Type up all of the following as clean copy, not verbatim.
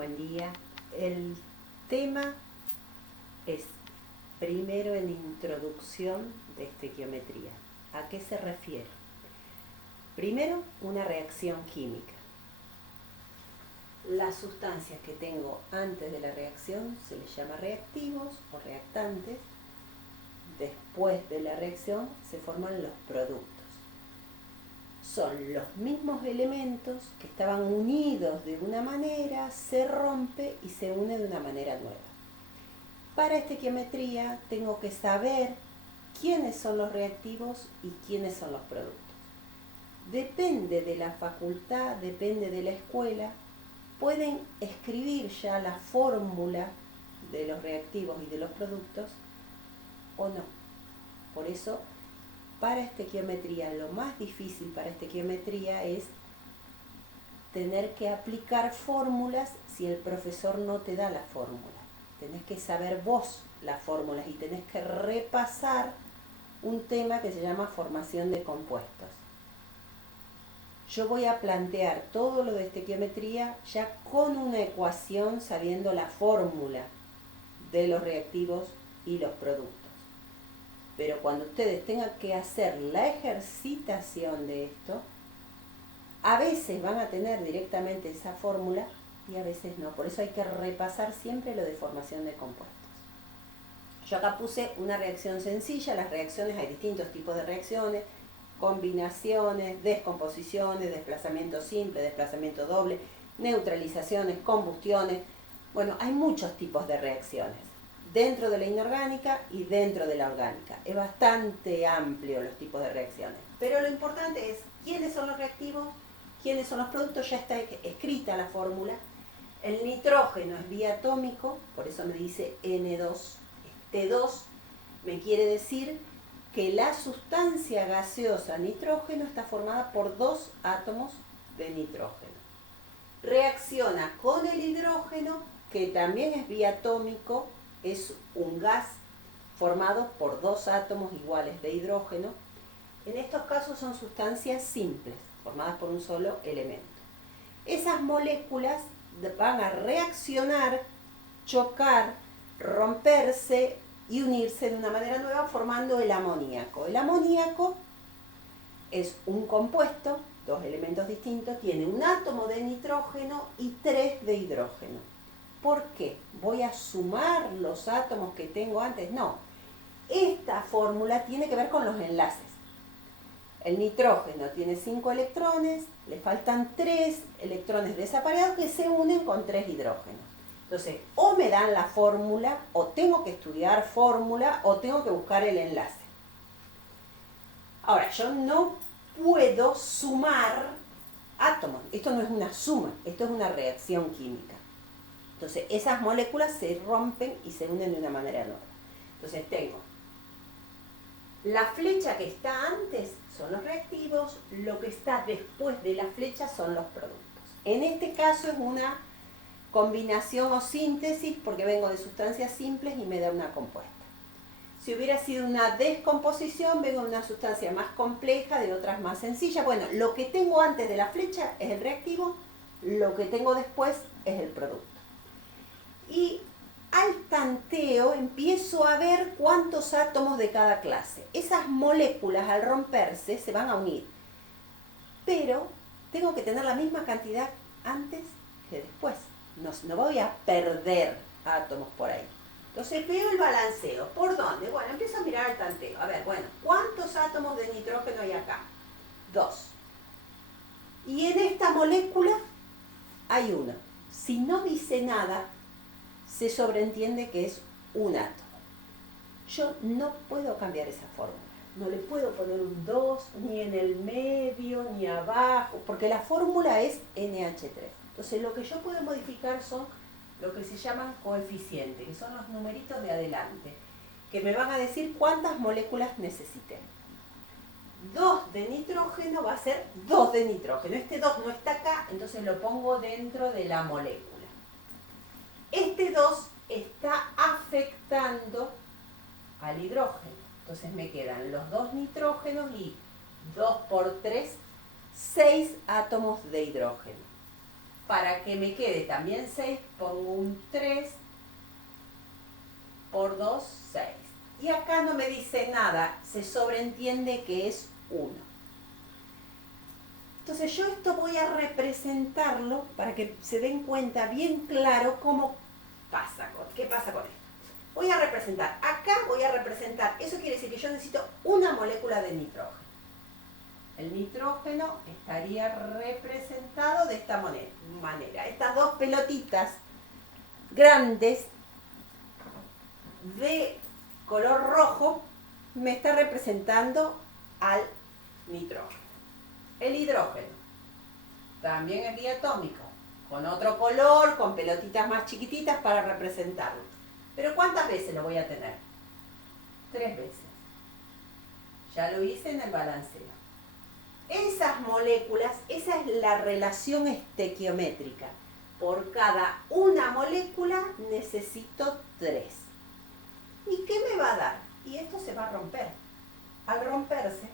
Buen día. El tema es primero en introducción de estequiometría. ¿A qué se refiere? Primero, una reacción química. Las sustancias que tengo antes de la reacción se les llama reactivos o reactantes. Después de la reacción se forman los productos. Son los mismos elementos que estaban unidos de una manera, se rompe y se une de una manera nueva. Para estequiometría tengo que saber quiénes son los reactivos y quiénes son los productos. Depende de la facultad, depende de la escuela, pueden escribir ya la fórmula de los reactivos y de los productos o no. Por eso, para estequiometría, lo más difícil para estequiometría es tener que aplicar fórmulas si el profesor no te da la fórmula. Tenés que saber vos las fórmulas y tenés que repasar un tema que se llama formación de compuestos. Yo voy a plantear todo lo de estequiometría ya con una ecuación sabiendo la fórmula de los reactivos y los productos. Pero cuando ustedes tengan que hacer la ejercitación de esto, a veces van a tener directamente esa fórmula y a veces no. Por eso hay que repasar siempre lo de formación de compuestos. Yo acá puse una reacción sencilla. Las reacciones, hay distintos tipos de reacciones, combinaciones, descomposiciones, desplazamiento simple, desplazamiento doble, neutralizaciones, combustiones. Bueno, hay muchos tipos de reacciones dentro de la inorgánica y dentro de la orgánica. Es bastante amplio los tipos de reacciones. Pero lo importante es quiénes son los reactivos, quiénes son los productos. Ya está escrita la fórmula. El nitrógeno es biatómico, por eso me dice N2. Este 2 me quiere decir que la sustancia gaseosa nitrógeno está formada por 2 átomos de nitrógeno. Reacciona con el hidrógeno, que también es biatómico, es un gas formado por 2 átomos iguales de hidrógeno. En estos casos son sustancias simples, formadas por un solo elemento. Esas moléculas van a reaccionar, chocar, romperse y unirse de una manera nueva formando el amoníaco. El amoníaco es un compuesto, 2 elementos distintos, tiene un átomo de nitrógeno y 3 de hidrógeno. ¿Por qué? ¿Voy a sumar los átomos que tengo antes? No. Esta fórmula tiene que ver con los enlaces. El nitrógeno tiene 5 electrones, le faltan 3 electrones desapareados que se unen con 3 hidrógenos. Entonces, o me dan la fórmula, o tengo que estudiar fórmula, o tengo que buscar el enlace. Ahora, yo no puedo sumar átomos. Esto no es una suma, esto es una reacción química. Entonces, esas moléculas se rompen y se unen de una manera nueva. Entonces, tengo la flecha que está antes son los reactivos, lo que está después de la flecha son los productos. En este caso es una combinación o síntesis porque vengo de sustancias simples y me da una compuesta. Si hubiera sido una descomposición, vengo de una sustancia más compleja, de otras más sencillas. Bueno, lo que tengo antes de la flecha es el reactivo, lo que tengo después es el producto. Y al tanteo empiezo a ver cuántos átomos de cada clase. Esas moléculas al romperse se van a unir, pero tengo que tener la misma cantidad antes que después. No voy a perder átomos por ahí. Entonces veo el balanceo. ¿Por dónde? Bueno, empiezo a mirar al tanteo. A ver, bueno, ¿cuántos átomos de nitrógeno hay acá? 2. Y en esta molécula hay 1. Si no dice nada, se sobreentiende que es un átomo. Yo no puedo cambiar esa fórmula. No le puedo poner un 2 ni en el medio ni abajo, porque la fórmula es NH3. Entonces lo que yo puedo modificar son lo que se llaman coeficientes, que son los numeritos de adelante, que me van a decir cuántas moléculas necesiten. 2 de nitrógeno va a ser 2 de nitrógeno. Este 2 no está acá, entonces lo pongo dentro de la molécula. Este 2 está afectando al hidrógeno. Entonces me quedan los 2 nitrógenos y 2 por 3, 6 átomos de hidrógeno. para que me quede también 6, pongo un 3 por 2, 6. Y acá no me dice nada, se sobreentiende que es 1. Entonces yo esto voy a representarlo para que se den cuenta bien claro qué pasa con esto. Voy a representar, acá voy a representar, eso quiere decir que yo necesito una molécula de nitrógeno. El nitrógeno estaría representado de esta manera. Estas dos pelotitas grandes de color rojo me está representando al nitrógeno. El hidrógeno también es diatómico, con otro color, con pelotitas más chiquititas para representarlo. Pero ¿cuántas veces lo voy a tener? 3 veces. Ya lo hice en el balanceo. Esas moléculas, esa es la relación estequiométrica. Por cada una molécula necesito 3. ¿Y qué me va a dar? Y esto se va a romper. Al romperse,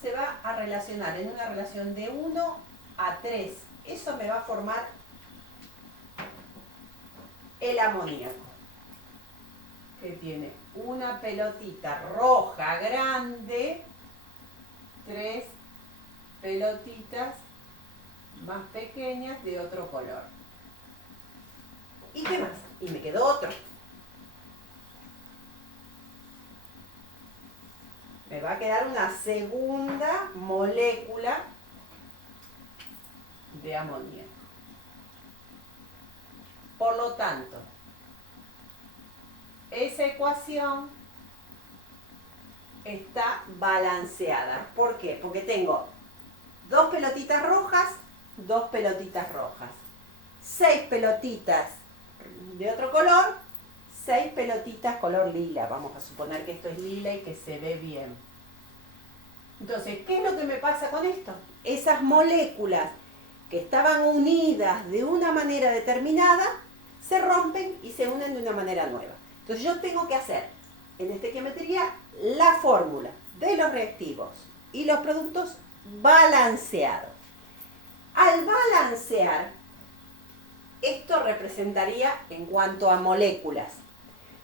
se va a relacionar en una relación de 1 a 3. Eso me va a formar el amoníaco, que tiene una pelotita roja grande, 3 pelotitas más pequeñas de otro color. ¿Y qué más? Y me quedó otro. Me va a quedar una segunda molécula de amoníaco. Por lo tanto, esa ecuación está balanceada. ¿Por qué? Porque tengo 2 pelotitas rojas, 2 pelotitas rojas. 6 pelotitas de otro color, 6 pelotitas color lila. Vamos a suponer que esto es lila y que se ve bien. Entonces, ¿qué es lo que me pasa con esto? Esas moléculas que estaban unidas de una manera determinada, se rompen y se unen de una manera nueva. Entonces yo tengo que hacer en estequiometría la fórmula de los reactivos y los productos balanceados. Al balancear, esto representaría en cuanto a moléculas.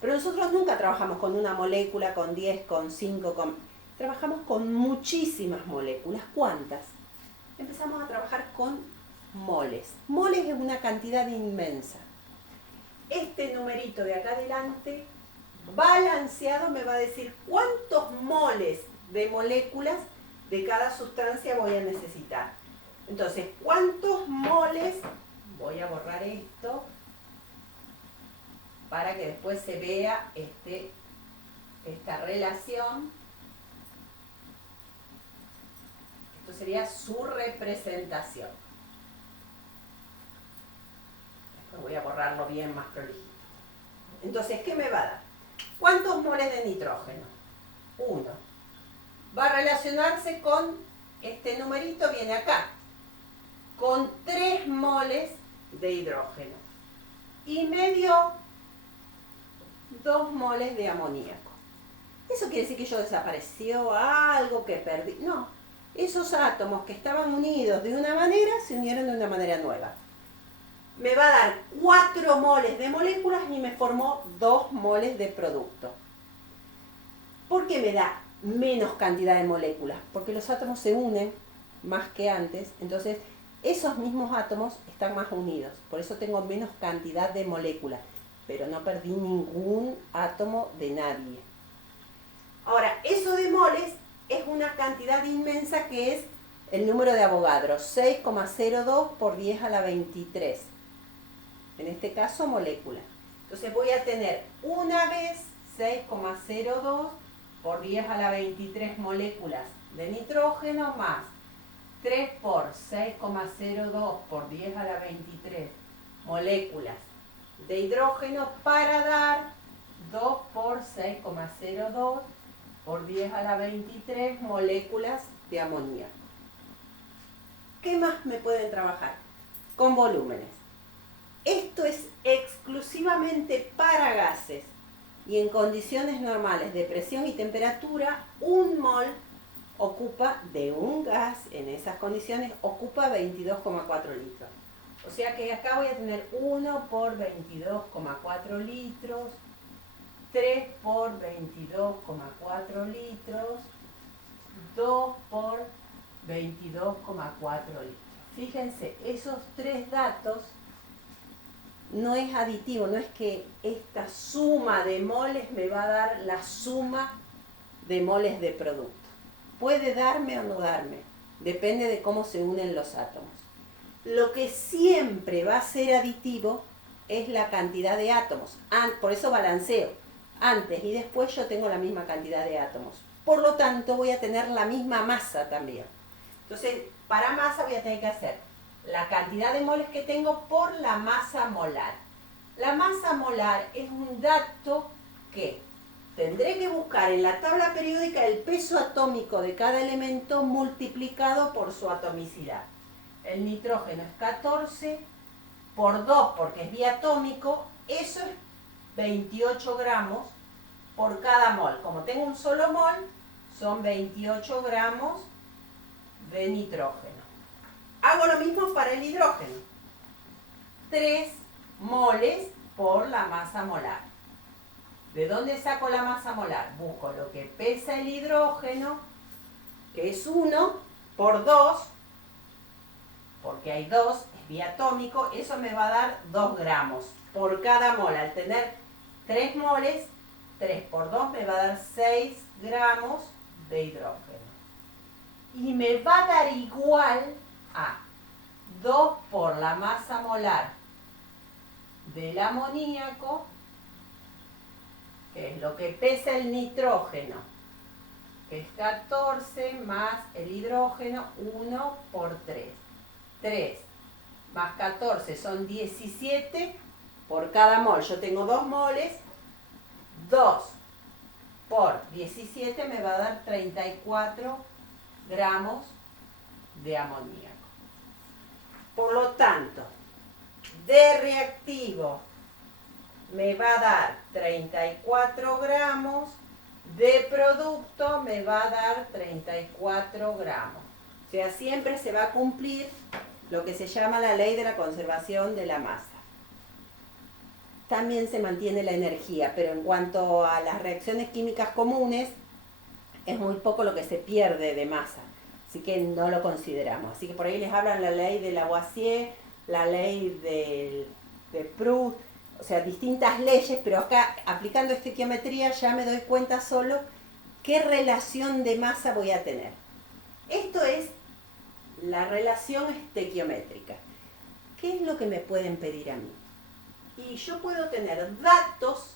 Pero nosotros nunca trabajamos con una molécula, con 10, con 5, trabajamos con muchísimas moléculas. ¿Cuántas? Empezamos a trabajar con moles. Moles es una cantidad inmensa. Este numerito de acá adelante, balanceado, me va a decir cuántos moles de moléculas de cada sustancia voy a necesitar. Entonces, ¿cuántos moles? Voy a borrar esto para que después se vea esta relación. Esto sería su representación. Después voy a borrarlo bien más prolijito. Entonces, ¿qué me va a dar? ¿Cuántos moles de nitrógeno? 1. Va a relacionarse con este numerito, viene acá, con 3 moles de hidrógeno. Y me dio 2 moles de amoníaco. ¿Eso quiere decir que yo desapareció algo, que perdí? No. Esos átomos que estaban unidos de una manera se unieron de una manera nueva. Me va a dar 4 moles de moléculas y me formó 2 moles de producto. ¿Por qué me da menos cantidad de moléculas? Porque los átomos se unen más que antes, entonces esos mismos átomos están más unidos. Por eso tengo menos cantidad de moléculas, pero no perdí ningún átomo de nadie. Ahora, eso de moles es una cantidad inmensa que es el número de Avogadro, 6,02 por 10 a la 23. En este caso, molécula. Entonces voy a tener una vez 6,02 por 10 a la 23 moléculas de nitrógeno más 3 por 6,02 por 10 a la 23 moléculas de hidrógeno para dar 2 por 6,02 por 10 a la 23 moléculas de amoníaco. ¿Qué más me pueden trabajar? Con volúmenes. Esto es exclusivamente para gases y en condiciones normales de presión y temperatura, 1 mol ocupa, de un gas en esas condiciones, ocupa 22,4 litros. O sea que acá voy a tener 1 por 22,4 litros, 3 por 22,4 litros, 2 por 22,4 litros. Fíjense, esos tres datos no es aditivo, no es que esta suma de moles me va a dar la suma de moles de producto. Puede darme o no darme, depende de cómo se unen los átomos. Lo que siempre va a ser aditivo es la cantidad de átomos. Por eso balanceo. Antes y después yo tengo la misma cantidad de átomos. Por lo tanto, voy a tener la misma masa también. Entonces, para masa voy a tener que hacer la cantidad de moles que tengo por la masa molar. La masa molar es un dato que tendré que buscar en la tabla periódica el peso atómico de cada elemento multiplicado por su atomicidad. El nitrógeno es 14 por 2 porque es diatómico, eso es 28 gramos por cada mol. Como tengo un solo mol, son 28 gramos de nitrógeno. Hago lo mismo para el hidrógeno. 3 moles por la masa molar. ¿De dónde saco la masa molar? Busco lo que pesa el hidrógeno, que es 1 por 2, porque hay 2, es diatómico, eso me va a dar 2 gramos por cada mol. Al tener 3 moles, 3 por 2 me va a dar 6 gramos de hidrógeno. Y me va a dar igual a 2 por la masa molar del amoníaco, que es lo que pesa el nitrógeno, que es 14, más el hidrógeno, 1 por 3. 3 más 14 son 17 por cada mol. Yo tengo 2 moles, 2 por 17 me va a dar 34 gramos de amoníaco. Por lo tanto, de reactivo me va a dar 34 gramos, de producto me va a dar 34 gramos. O sea, siempre se va a cumplir lo que se llama la ley de la conservación de la masa. También se mantiene la energía, pero en cuanto a las reacciones químicas comunes, es muy poco lo que se pierde de masa, así que no lo consideramos. Así que por ahí les hablan la ley de Lavoisier, la ley de Proust, o sea, distintas leyes, pero acá aplicando estequiometría ya me doy cuenta solo qué relación de masa voy a tener. Esto es la relación estequiométrica. ¿Qué es lo que me pueden pedir a mí? Y yo puedo tener datos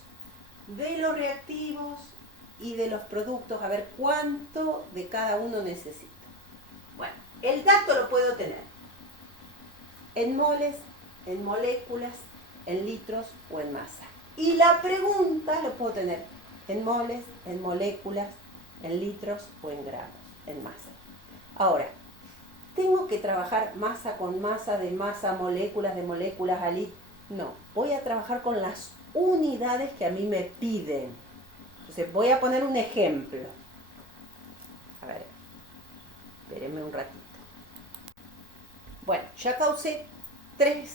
de los reactivos y de los productos, a ver cuánto de cada uno necesito. Bueno, el dato lo puedo tener en moles, en moléculas, en litros o en masa. Y la pregunta lo puedo tener en moles, en moléculas, en litros o en gramos, en masa. Ahora, ¿tengo que trabajar masa con masa, de masa a moléculas, de moléculas a litros? No, voy a trabajar con las unidades que a mí me piden. Entonces voy a poner un ejemplo. A ver, espérenme un ratito. Bueno, ya acá usé 3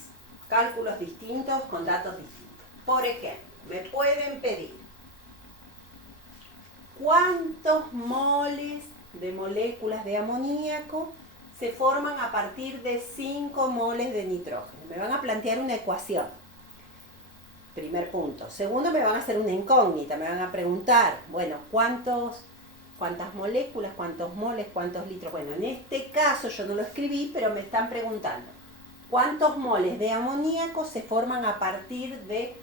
cálculos distintos con datos distintos. Por ejemplo, me pueden pedir cuántos moles de moléculas de amoníaco se forman a partir de 5 moles de nitrógeno. Me van a plantear una ecuación. Primer punto. Segundo, me van a hacer una incógnita. Me van a preguntar, bueno, ¿cuántas moléculas, cuántos moles, cuántos litros? Bueno, en este caso yo no lo escribí, pero me están preguntando cuántos moles de amoníaco se forman a partir de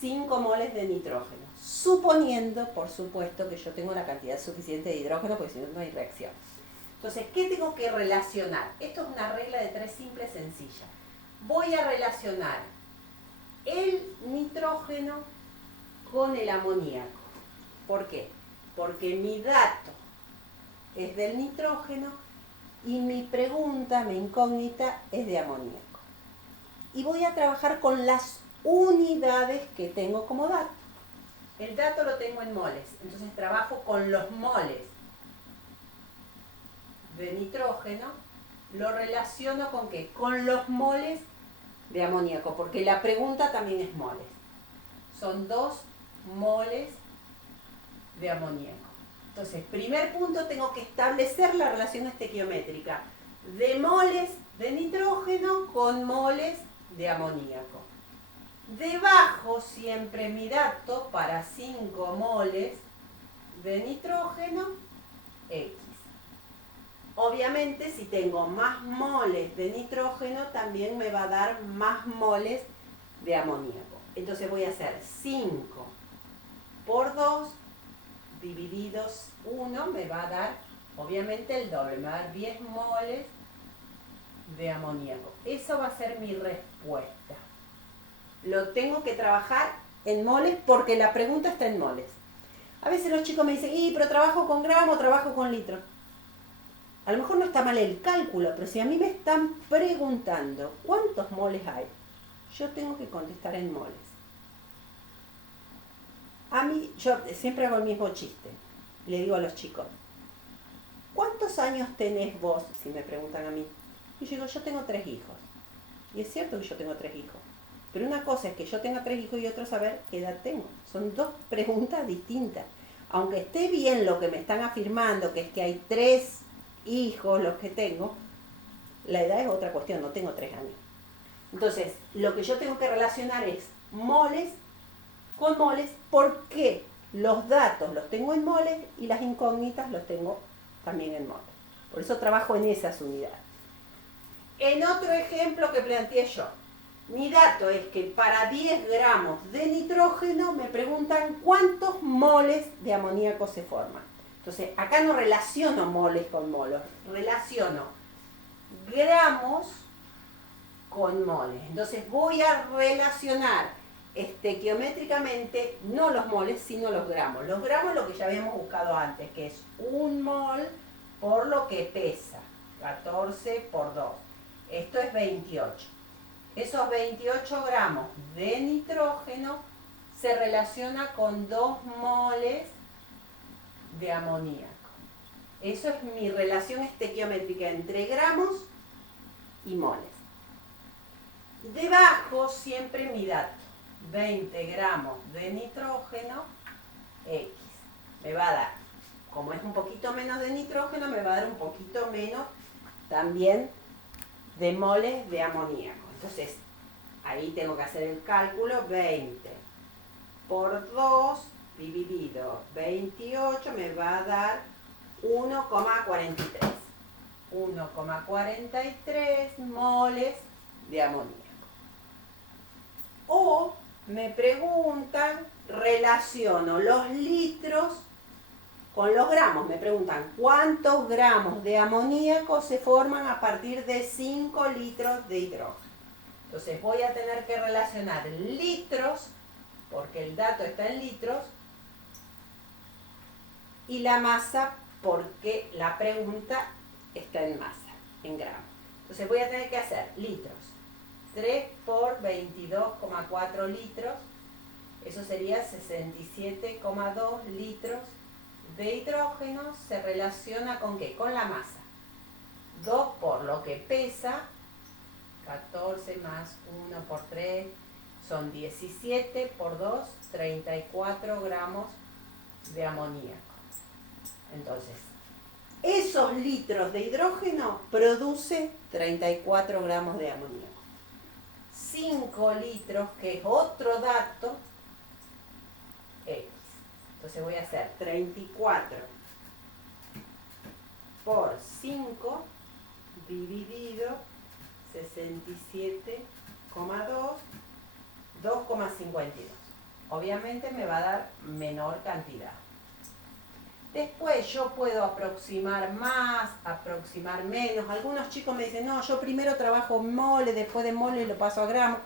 5 moles de nitrógeno. Suponiendo, por supuesto, que yo tengo la cantidad suficiente de hidrógeno, porque si no, no hay reacción. Entonces, ¿qué tengo que relacionar? Esto es una regla de 3 simple, sencilla. Voy a relacionar el nitrógeno con el amoníaco. ¿Por qué? Porque mi dato es del nitrógeno y mi pregunta, mi incógnita, es de amoníaco. Y voy a trabajar con las unidades que tengo como dato. El dato lo tengo en moles, entonces trabajo con los moles. de nitrógeno, lo relaciono ¿con qué? Con los moles de amoníaco, porque la pregunta también es moles. Son 2 moles de amoníaco. Entonces, primer punto, tengo que establecer la relación estequiométrica de moles de nitrógeno con moles de amoníaco. Debajo siempre mi dato para 5 moles de nitrógeno, X. Obviamente, si tengo más moles de nitrógeno, también me va a dar más moles de amoníaco. Entonces voy a hacer 5 por 2 divididos 1, me va a dar, obviamente, el doble. Me va a dar 10 moles de amoníaco. Eso va a ser mi respuesta. Lo tengo que trabajar en moles porque la pregunta está en moles. A veces los chicos me dicen, pero trabajo con gramos, trabajo con litros. A lo mejor no está mal el cálculo, pero si a mí me están preguntando cuántos moles hay, yo tengo que contestar en moles. A mí, yo siempre hago el mismo chiste. Le digo a los chicos, ¿cuántos años tenés vos? Si me preguntan a mí. Y yo digo, yo tengo 3 hijos. Y es cierto que yo tengo 3 hijos. Pero una cosa es que yo tenga 3 hijos y otra saber qué edad tengo. Son 2 preguntas distintas. Aunque esté bien lo que me están afirmando, que es que hay 3 hijos los que tengo, la edad es otra cuestión, no tengo 3 años. Entonces, lo que yo tengo que relacionar es moles con moles, porque los datos los tengo en moles y las incógnitas los tengo también en moles. Por eso trabajo en esas unidades. En otro ejemplo que planteé yo, mi dato es que para 10 gramos de nitrógeno me preguntan cuántos moles de amoníaco se forman. Entonces, acá no relaciono moles con moles, relaciono gramos con moles. Entonces, voy a relacionar estequiométricamente no los moles, sino los gramos. Los gramos lo que ya habíamos buscado antes, que es 1 mol por lo que pesa, 14 por 2. Esto es 28. Esos 28 gramos de nitrógeno se relaciona con 2 moles de amoníaco. Eso es mi relación estequiométrica entre gramos y moles. Debajo siempre mi dato, 20 gramos de nitrógeno, X. Me va a dar, como es un poquito menos de nitrógeno, me va a dar un poquito menos también de moles de amoníaco. Entonces, ahí tengo que hacer el cálculo, 20 por 2 dividido 28 me va a dar 1,43. 1,43 moles de amoníaco. O me preguntan, relaciono los litros con los gramos. Me preguntan cuántos gramos de amoníaco se forman a partir de 5 litros de hidrógeno. Entonces voy a tener que relacionar litros, porque el dato está en litros, y la masa, porque la pregunta está en masa, en gramos. Entonces voy a tener que hacer litros. 3 por 22,4 litros, eso sería 67,2 litros de hidrógeno. Se relaciona ¿con qué? Con la masa. 2 por lo que pesa, 14 más 1 por 3, son 17 por 2, 34 gramos de amoníaco. Entonces, esos litros de hidrógeno produce 34 gramos de amoníaco. 5 litros, que es otro dato, X. Entonces voy a hacer 34 por 5 dividido 67,2, 2,52. Obviamente me va a dar menor cantidad. Después yo puedo aproximar más, aproximar menos. Algunos chicos me dicen, no, yo primero trabajo mole, después de mole lo paso a gramos.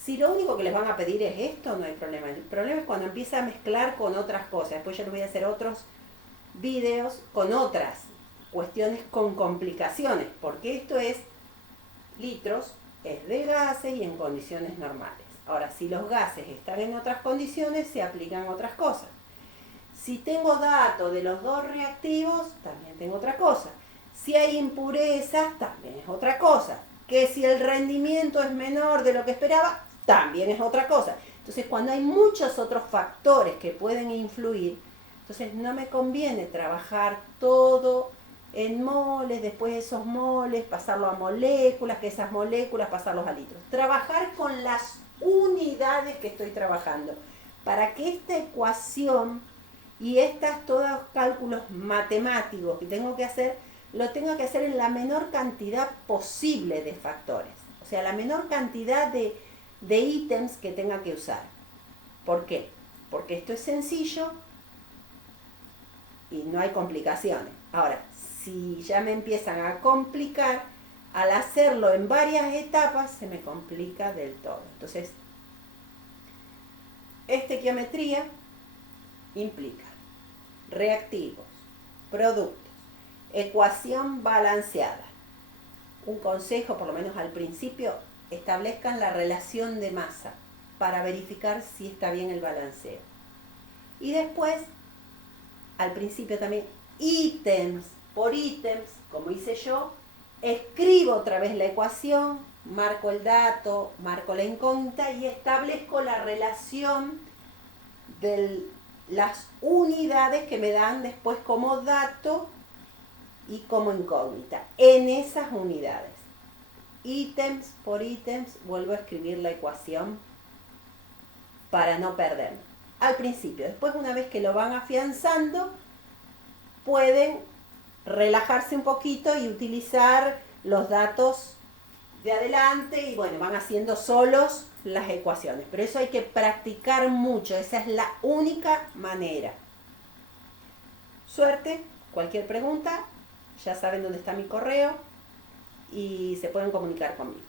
Si lo único que les van a pedir es esto, no hay problema. El problema es cuando empieza a mezclar con otras cosas. Después yo les voy a hacer otros videos con otras cuestiones con complicaciones, porque esto es litros, es de gases y en condiciones normales. Ahora, si los gases están en otras condiciones, se aplican otras cosas. Si tengo datos de los dos reactivos, también tengo otra cosa. Si hay impurezas, también es otra cosa. Que si el rendimiento es menor de lo que esperaba, también es otra cosa. Entonces, cuando hay muchos otros factores que pueden influir, entonces no me conviene trabajar todo en moles, después esos moles pasarlo a moléculas, que esas moléculas pasarlos a litros. Trabajar con las unidades que estoy trabajando, para que esta ecuación y estos todos cálculos matemáticos que tengo que hacer, lo tengo que hacer en la menor cantidad posible de factores. O sea, la menor cantidad de ítems que tenga que usar. ¿Por qué? Porque esto es sencillo y no hay complicaciones. Ahora, si ya me empiezan a complicar, al hacerlo en varias etapas se me complica del todo. Entonces, estequiometría implica reactivos, productos, ecuación balanceada. Un consejo, por lo menos al principio, establezcan la relación de masa para verificar si está bien el balanceo. Y después, al principio también, ítems por ítems, como hice yo, escribo otra vez la ecuación, marco el dato, marco la incógnita y establezco la relación de las unidades que me dan después como dato y como incógnita en esas unidades. Ítems por ítems vuelvo a escribir la ecuación para no perderme. Al principio, después una vez que lo van afianzando, pueden relajarse un poquito y utilizar los datos de adelante y bueno, van haciendo solos las ecuaciones. Pero eso hay que practicar mucho, esa es la única manera. Suerte, cualquier pregunta, ya saben dónde está mi correo y se pueden comunicar conmigo.